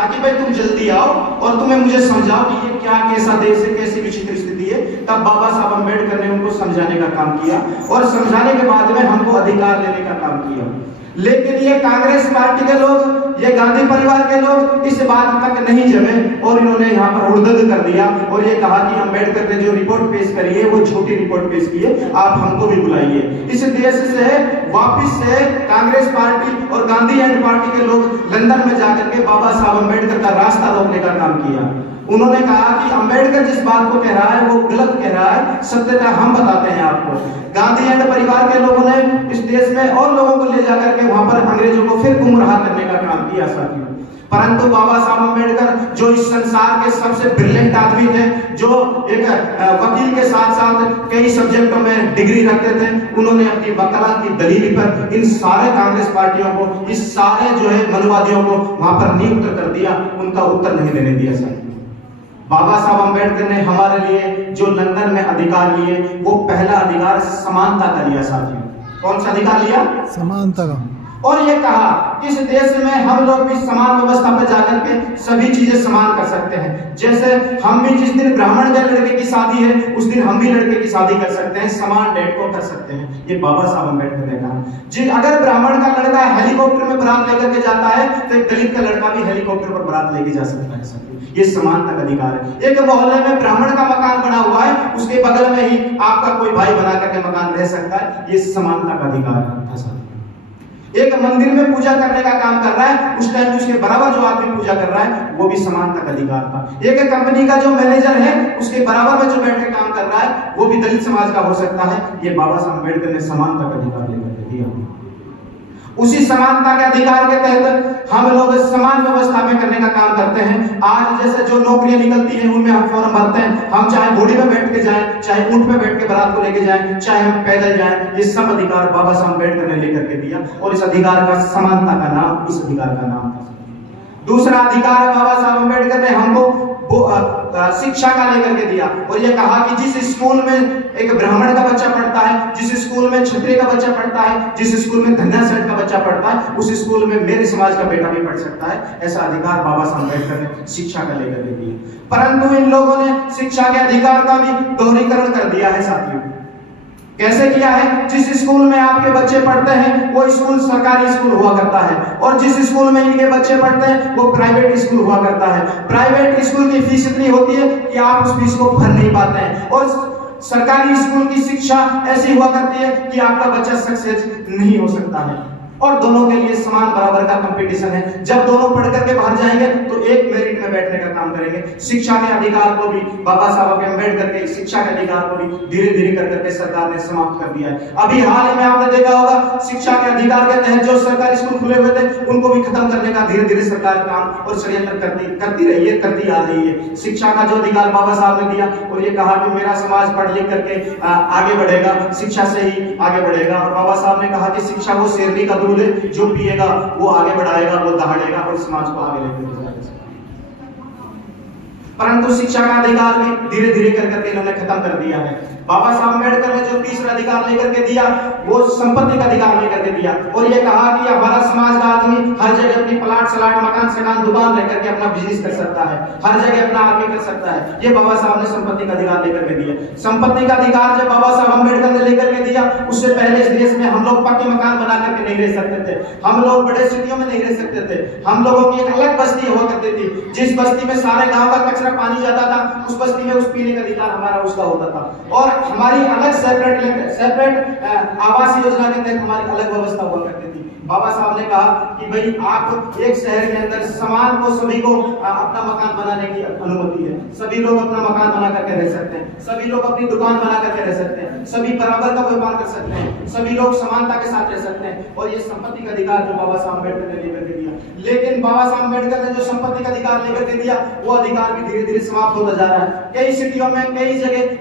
कहा कि भाई तुम जल्दी आओ और तुम्हें मुझे समझाओ कि ये क्या कैसा देश है, कैसी विचित्र स्थिति है। तब बाबा साहब अम्बेडकर ने उनको समझाने का काम किया और समझाने के बाद में हमको अधिकार देने का काम किया। लेकिन ये कांग्रेस पार्टी के लोग, ये गांधी परिवार के लोग इस बात तक नहीं जमे और इन्होंने यहाँ पर उड़दंग कर दिया और ये कहा कि अम्बेडकर ने जो रिपोर्ट पेश करी है वो झूठी रिपोर्ट पेश की है, आप हमको भी बुलाइए। इस देश से वापिस से कांग्रेस पार्टी और गांधी एंड पार्टी के लोग लंदन में जाकर के बाबा साहब अम्बेडकर का रास्ता रोकने का काम किया। उन्होंने कहा कि अम्बेडकर जिस बात को कह रहा है वो गलत कह रहा है, सत्यता हम बताते हैं आपको। गांधी एंड परिवार के लोगों ने इस देश में और लोगों को ले जाकर के वहां पर अंग्रेजों को फिर गुमराह करने का काम किया साथियों। परंतु बाबा साहब अम्बेडकर जो इस संसार के सबसे ब्रिलियंट आदमी थे, जो एक वकील के साथ साथ कई सब्जेक्टों में डिग्री रखते थे, उन्होंने अपनी वकालत की दलील पर इन सारे कांग्रेस पार्टियों को, इस सारे जो है मनुवादियों को वहां पर नियुक्त कर दिया, उनका उत्तर नहीं देने दिया साथियों। बाबा साहब अम्बेडकर ने हमारे लिए जो लंदन में अधिकार लिए, वो पहला अधिकार समानता का लिया साथियों। कौन सा अधिकार लिया? समानता का। और ये कहा इस देश में हम लोग भी समान व्यवस्था पर जाकर के सभी चीजें समान कर सकते हैं। जैसे हम भी जिस दिन ब्राह्मण के लड़के की शादी है उस दिन हम भी लड़के की शादी कर सकते हैं, समान डेट को कर सकते हैं। ये बाबा साहब अम्बेडकर ने कहा। जी, अगर ब्राह्मण का लड़का हेलीकॉप्टर में बारात लेकर के जाता है तो एक दलित का लड़का भी हेलीकॉप्टर पर बारात लेके जा सकता है। ये समानता का अधिकार है। एक मोहल्ले में ब्राह्मण का मकान बना हुआ है, उसके बगल में ही आपका कोई भाई बना करके मकान रह सकता है। ये समानता का अधिकार था। एक मंदिर में पूजा करने का काम कर रहा है, उस टाइम उसके बराबर जो आदमी पूजा कर रहा है वो भी समानता का अधिकार था। एक कंपनी का जो मैनेजर है उसके बराबर में जो बैठ के काम कर रहा है वो भी दलित समाज का हो सकता है। ये बाबा साहब अम्बेडकर ने समानता का अधिकार लेकर दिया। उसी समानता के अधिकार के तहत हम लोग समान व्यवस्था में करने का काम करते हैं। आज जैसे जो नौकरियां निकलती हैं उनमें हम फॉर्म भरते हैं, हम चाहे घोड़ी में बैठ के जाएं, चाहे ऊंट में बैठ के बारात को लेके जाएं, चाहे हम पैदल जाएं, ये सब अधिकार बाबा साहब अम्बेडकर ने लेकर के दिया और इस अधिकार का समानता का नाम, इस अधिकार का नाम था। दूसरा अधिकार बाबा साहब अम्बेडकर ने हमको शिक्षा का लेकर के दिया और ये कहा कि जिस स्कूल में एक ब्राह्मण का बच्चा पढ़ता है, जिस स्कूल में क्षत्रिय का बच्चा पढ़ता है, जिस स्कूल में धन्ना सेठ का बच्चा पढ़ता है, उस स्कूल में मेरे समाज का बेटा भी पढ़ सकता है। ऐसा अधिकार बाबा साहब अम्बेडकर ने शिक्षा का लेकर के दिया। परंतु इन लोगों ने शिक्षा के अधिकार का भी दोहरीकरण कर दिया है साथियों। कैसे किया है? जिस स्कूल में आपके बच्चे पढ़ते हैं वो स्कूल सरकारी स्कूल हुआ करता है और जिस स्कूल में इनके बच्चे पढ़ते हैं वो प्राइवेट स्कूल हुआ करता है। प्राइवेट स्कूल की फीस इतनी होती है कि आप उस फीस को भर नहीं पाते हैं और सरकारी स्कूल की शिक्षा ऐसी हुआ करती है कि आपका बच्चा सक्सेस नहीं हो सकता है। और दोनों के लिए समान बराबर का कंपटीशन है। जब दोनों पढ़ करके बाहर जाएंगे तो एक मेरिट में बैठने का काम करेंगे। शिक्षा के अधिकार को भी बाबा साहब अम्बेडकर के शिक्षा के अधिकार को भी धीरे धीरे कर करके सरकार ने समाप्त कर दिया है। अभी हाल ही में आपने देखा होगा शिक्षा के अधिकार के तहत जो सरकारी स्कूल खुले हुए थे उनको भी खत्म करने का धीरे धीरे सरकार काम और षड्यंत्र करती आ रही है। शिक्षा का जो अधिकार बाबा साहब ने दिया और ये कहा कि मेरा समाज पढ़ लिख करके आगे बढ़ेगा, शिक्षा से ही आगे बढ़ेगा। और बाबा साहब ने कहा कि शिक्षा वो शेरनी का जो पिएगा वो आगे बढ़ाएगा, वो दहाड़ेगा और समाज को आगे लेकर जाएगा। परंतु शिक्षा का अधिकार भी धीरे धीरे कर करके इन्होंने खत्म कर दिया है। बाबा साहब अम्बेडकर ने जो तीसरा अधिकार लेकर के दिया वो संपत्ति का अधिकार लेकर के दिया और ये कहा कि हमारा समाज का आदमी हर जगह अपनी प्लाट सलाट मकान सकान दुकान रह करके अपना बिजनेस कर सकता है, हर जगह अपना आगे कर सकता है। ये बाबा साहब ने संपत्ति का अधिकार लेकर के दिया। संपत्ति का अधिकार जब बाबा साहब अम्बेडकर ने लेकर के दिया उससे पहले इस देश में हम लोग पक्के मकान बना करके नहीं रह सकते थे, हम लोग बड़े सिटियों में नहीं रह सकते थे। हम लोगों की एक अलग बस्ती हुआ करती थी, जिस बस्ती में सारे गांव का कचरा पानी जाता था उस बस्ती में उस पीने का अधिकार हमारा उसका होता था और हमारी अलग सेपरेट आवास योजना के तहत हमारी अलग व्यवस्था हुआ करती थी। बाबा साहब ने कहा कि भाई आप एक शहर के अंदर समान को सभी को अपना मकान बनाने की अनुमति है, सभी लोग अपना मकान बना करके रह सकते हैं, सभी लोग अपनी दुकान बना करके रह सकते हैं, सभी बराबर का व्यापार कर सकते हैं, सभी लोग समानता के साथ रह सकते हैं। और ये संपत्ति का अधिकार जो बाबा साहब अम्बेडकर ने लेकर के दिया, लेकिन बाबा साहब अम्बेडकर ने जो संपत्ति का अधिकार लेकर के दिया वो अधिकार भी धीरे धीरे समाप्त होता जा रहा है। कई सिटियों में कई जगह